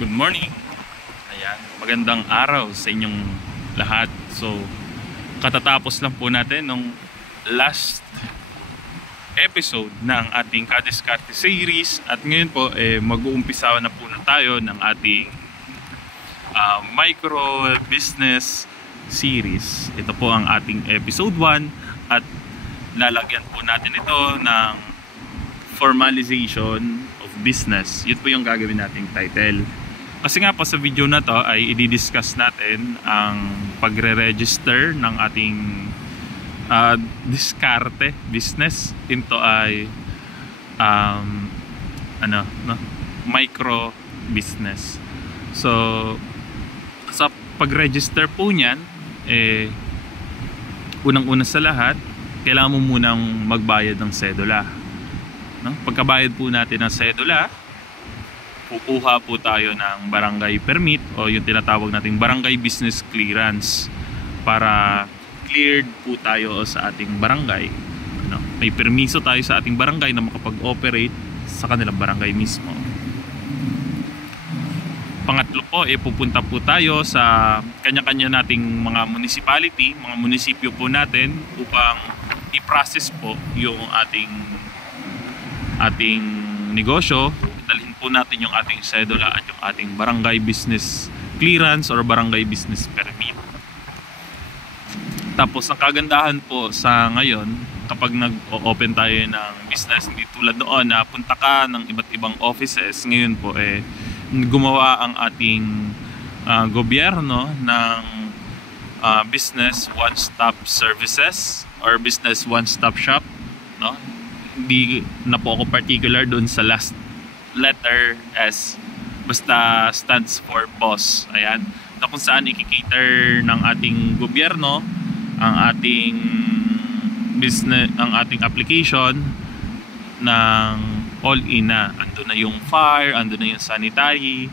Good morning. Ayan, magandang araw sa inyong lahat. So, katatapos lang po natin nung last episode ng ating Kadiskarte series at ngayon po mag-uumpisa na po na tayo ng ating micro business series. Ito po ang ating episode 1 at lalagyan po natin ito ng formalization of business. Yun po yung gagawin nating title. Kasi nga po sa video na to ay i-discuss natin ang pagre-register ng ating diskarte business. Ito ay micro business. So sa pag-register po niyan, unang-una sa lahat, kailangan mo munang magbayad ng sedula. No? Pagkabayad po natin ng sedula, kukuha po tayo ng barangay permit o yung tinatawag nating barangay business clearance para cleared po tayo sa ating barangay. No? May permiso tayo sa ating barangay na makapag-operate sa kanilang barangay mismo. Pangatlo po, pupunta po tayo sa kanya-kanya nating mga municipality, mga munisipyo po natin upang i-process po yung ating negosyo. Dalhin po natin yung ating sedula at yung ating barangay business clearance or barangay business permit. Tapos ang kagandahan po sa ngayon, kapag nag-open tayo ng business, hindi tulad noon na punta ka ng iba't ibang offices, ngayon po gumawa ang ating gobyerno ng business one-stop services or business one-stop shop, no? Hindi na po ako particular doon sa last letter S, basta stands for boss. Ayan, na kung saan i-cater ng ating gobyerno ang ating business, ang ating application ng all-in na. Andun na yung fire, andun na yung sanitary,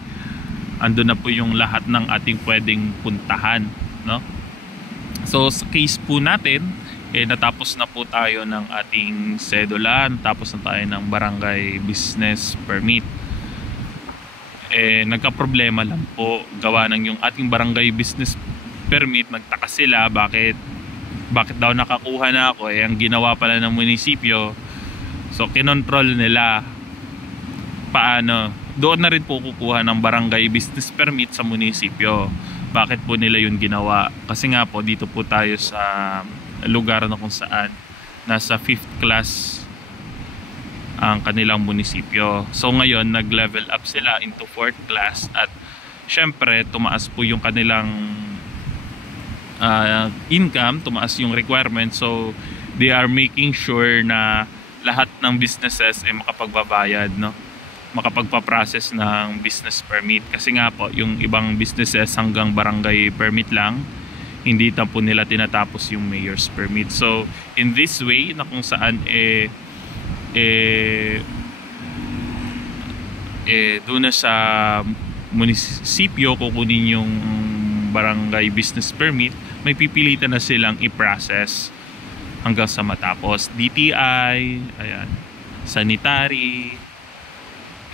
andun na po yung lahat ng ating pwedeng puntahan, no? So sa case po natin, natapos na po tayo ng ating sedula, natapos na tayo ng barangay business permit. Nagka-problema lang po gawa ng yung ating barangay business permit. Nagtaka sila bakit daw nakakuha na ako, ang ginawa pala ng munisipyo. So kinontrol nila paano. Doon na rin po kukuha ng barangay business permit sa munisipyo. Bakit po nila yun ginawa? Kasi nga po dito po tayo sa lugar na kung saan nasa 5th class ang kanilang munisipyo. So ngayon nag-level up sila into 4th class at syempre tumaas po yung kanilang income, tumaas yung requirement. So they are making sure na lahat ng businesses ay makapagbabayad, no? Makapagpa-process ng business permit. Kasi nga po yung ibang businesses hanggang barangay permit lang, hindi na po nila tinatapos yung mayor's permit. So in this way na kung saan doon na sa munisipyo kukunin yung barangay business permit, may pipilitan na silang i-process hanggang sa matapos. DTI, ayan, sanitary,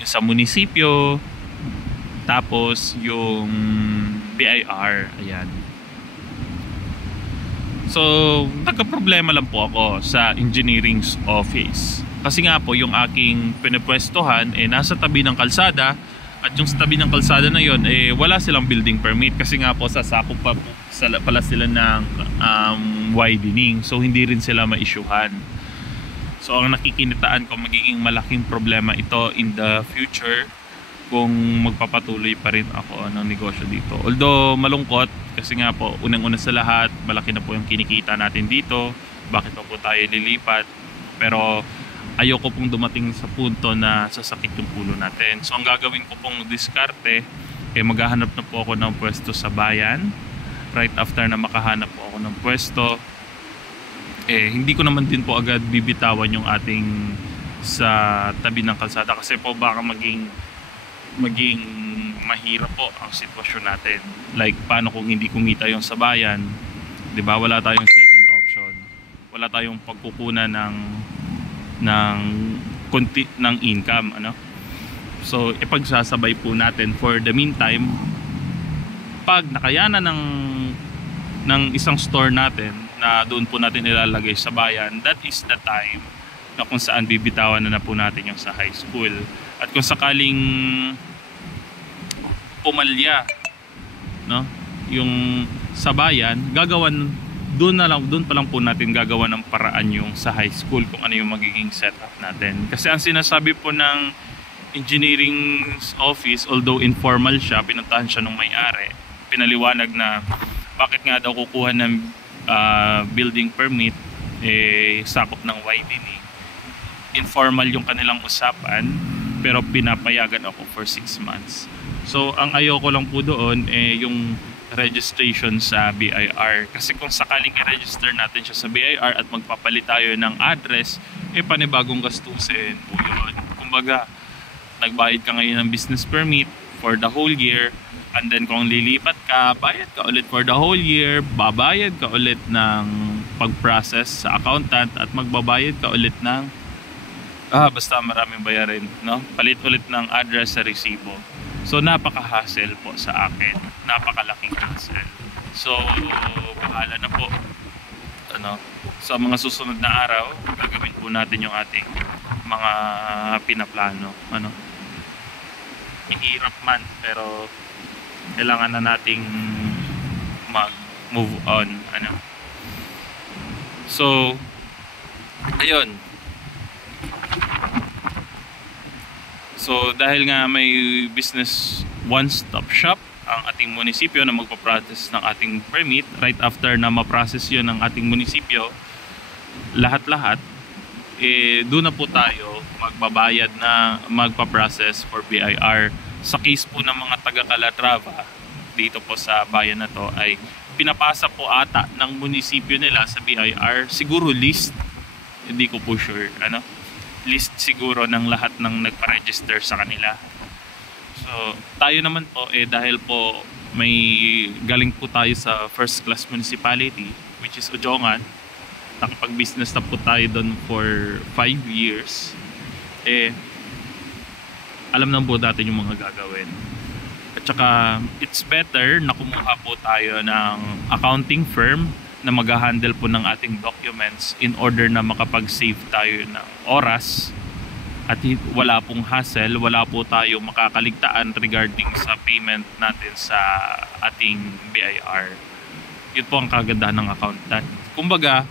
sa munisipyo, tapos yung BIR, ayan. So, nagka-problema lang po ako sa engineering office. Kasi nga po, yung aking pinapwestuhan nasa tabi ng kalsada. At yung sa tabi ng kalsada na yon wala silang building permit. Kasi nga po, sasakop pa pala sila ng widening. So, hindi rin sila ma-issuehan. So, ang nakikinitaan ko, magiging malaking problema ito in the future kung magpapatuloy pa rin ako ng negosyo dito. Although malungkot kasi nga po unang-una sa lahat malaki na po yung kinikita natin dito, bakit pa po tayo lilipat? Pero ayoko pong dumating sa punto na sasakit yung ulo natin. So ang gagawin ko pong diskarte, maghahanap na po ako ng pwesto sa bayan. Right after na makahanap po ako ng pwesto, hindi ko naman din po agad bibitawan yung ating sa tabi ng kalsada kasi po baka maging mahirap po ang sitwasyon natin. Like paano kung hindi kumita yung sa bayan, 'di ba? Wala tayong second option. Wala tayong pagkukunan ng income, ano? So ipagsasabay po natin for the meantime. Pag nakayanan ng isang store natin na doon po natin ilalagay sa bayan, that is the time na kung saan bibitawan na po natin yung sa high school. At kung sakaling pumalya, no, yung sa bayan, gagawan doon pa lang po natin gagawa ng paraan yung sa high school kung ano yung magiging setup natin. Kasi ang sinasabi po ng engineering office, although informal siya, pinuntahan siya ng may-ari, pinaliwanag na bakit nga daw kukuha ng building permit, sakop ng YDD. Informal yung kanilang usapan, pero pinapayagan ako for 6 months. So ang ayoko lang po doon yung registration sa BIR, kasi kung sakaling i-register natin siya sa BIR at magpapalit tayo ng address, panibagong gastusin po yun. Kumbaga, nagbayad ka ngayon ng business permit for the whole year, and then kung lilipat ka, bayad ka ulit for the whole year, babayad ka ulit ng pag-process sa accountant, at magbabayad ka ulit ng basta maraming bayarin, no? Palit ulit ng address sa resibo. So napaka-hassle po sa akin, napakalaking hassle. So bahala na po, ano, sa mga susunod na araw gagawin po natin yung ating mga pinaplano, ano. Mahirap man, pero kailangan na nating mag-move on, ano. So ayun. So dahil nga may business one-stop shop ang ating munisipyo na magpa-process ng ating permit, right after na ma-process yun ng ating munisipyo, lahat-lahat, doon na po tayo magbabayad na magpa-process for BIR. Sa case po ng mga taga Calatrava, dito po sa bayan na to, ay pinapasa po ata ng munisipyo nila sa BIR, siguro list, hindi ko po sure, ano, list siguro ng lahat ng nagpa-register sa kanila. So tayo naman po, dahil po may galing po tayo sa first class municipality, which is Ojongan, nakapag-business na po tayo doon for 5 years, alam na po natin yung mga gagawin. At saka it's better na kumuha po tayo ng accounting firm na mag-handle po ng ating documents in order na makapag-save tayo ng oras at wala pong hassle, wala po tayo makakaligtaan regarding sa payment natin sa ating BIR. Yun po ang kagandahan ng accountant. Kumbaga,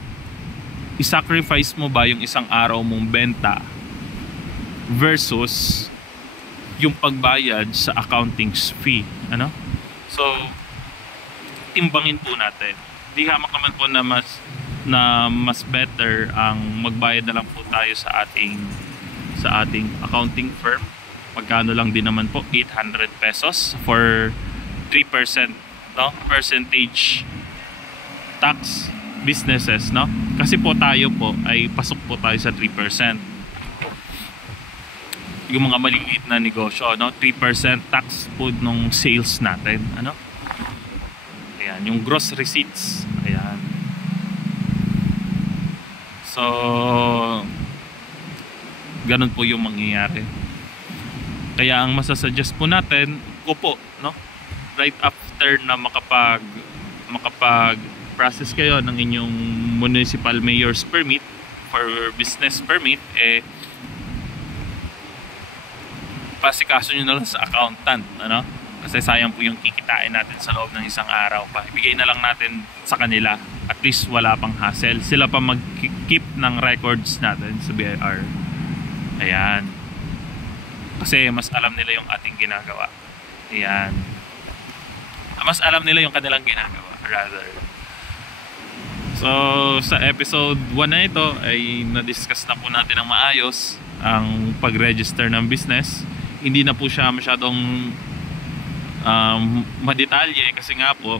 i-sacrifice mo ba yung isang araw mong benta versus yung pagbayad sa accounting fee, ano? So timbangin po natin. Di hamak naman po na mas better ang magbayad na lang po tayo sa ating accounting firm. Magkano lang din naman po, 800 pesos for 3%, no, percentage tax businesses, no? Kasi po tayo po ay pasok po tayo sa 3%. Yung mga maliliit na negosyo, no, 3% tax po nung sales natin, ano? Ayan, yung gross receipts. Ayan. So ganun po yung mangyayari. Kaya ang masasuggest po natin, ko po, no, right after na makapag process kayo ng inyong municipal mayor's permit for business permit, pasikaso nyo na lang sa accountant, ano? Kasi sayang po yung kikitain natin sa loob ng isang araw pa. Ibigay na lang natin sa kanila. At least wala pang hassle. Sila pa mag-keep ng records natin sa BIR. Ayan. Kasi mas alam nila yung ating ginagawa. Ayan. Mas alam nila yung kanilang ginagawa, rather. So sa episode 1 na ito ay na-discuss na po natin ng maayos ang pag-register ng business. Hindi na po siya masyadong madetalye, kasi nga po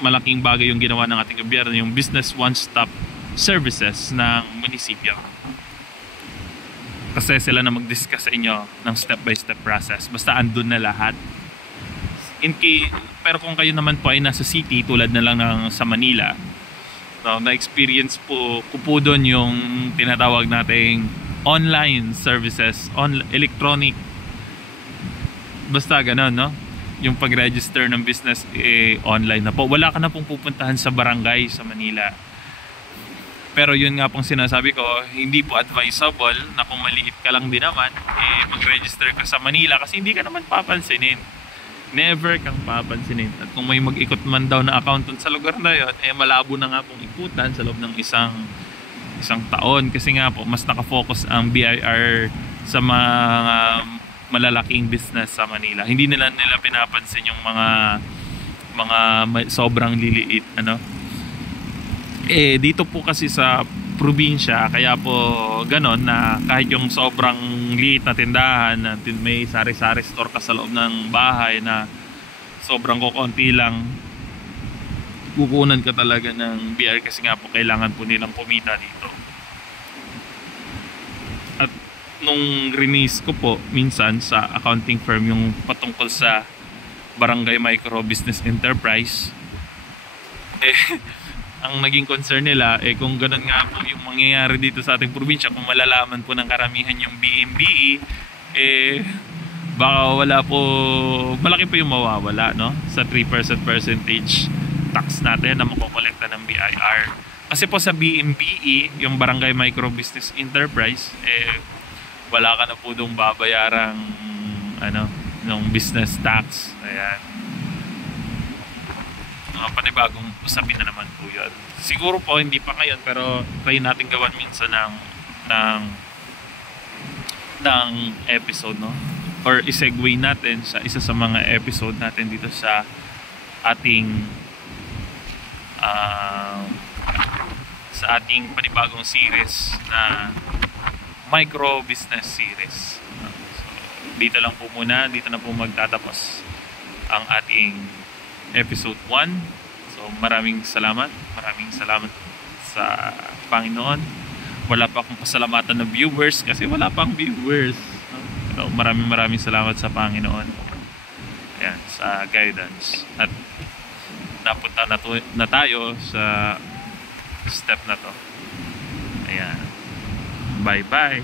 malaking bagay yung ginawa ng ating gobyerno, yung business one-stop services ng munisipyo. Kasi sila na mag-discuss sa inyo ng step-by-step process. Basta andun na lahat. Pero kung kayo naman po ay nasa city, tulad na lang ng sa Manila, no, na-experience po ko po doon yung tinatawag nating online services, electronic basta ganon, no? Yung pag-register ng business online na po. Wala ka na pong pupuntahan sa barangay sa Manila. Pero yun nga pong sinasabi ko, hindi po advisable na kung maliit ka lang din naman, mag-register ka sa Manila kasi hindi ka naman papansinin. Never kang papansinin. At kung may mag-ikot man daw na accountant sa lugar na yun, malabo na nga pong ikutan sa loob ng isang taon. Kasi nga po, mas nakafocus ang BIR sa mga malalaking business sa Manila. Hindi nila pinapansin yung mga sobrang liliit, ano. Dito po kasi sa probinsya, kaya po ganon na kahit yung sobrang liit na tindahan, na may sari-sari store ka sa loob ng bahay na sobrang kukonti lang, kukunan ka talaga ng BIR kasi nga po kailangan po nilang kumita dito. At nung rinis ko po minsan sa accounting firm yung patungkol sa Barangay Micro Business Enterprise, ang naging concern nila kung ganun nga po yung mangyayari dito sa ating probinsya, kung malalaman po ng karamihan yung BMBE, baka wala po, malaki po yung mawawala, no, sa 3% percentage tax natin na makokolekta ng BIR. Kasi po sa BMBE, yung Barangay Micro Business Enterprise, wala ka na po dong babayarang ng business tax. Ayan, panibagong usapin na naman po yun. Siguro po hindi pa ngayon, pero try natin gawan minsan ng episode, no? Or isegue natin sa isa sa mga episode natin dito sa ating panibagong series na micro business series. So, dito lang po muna, dito na po magtatapos ang ating episode 1. So maraming salamat sa Panginoon. Wala pa akong pasalamatan ng viewers kasi wala pang viewers, no? Pero maraming salamat sa Panginoon, ayan, sa guidance. At napunta na tayo sa step na to. Ayan, bye bye.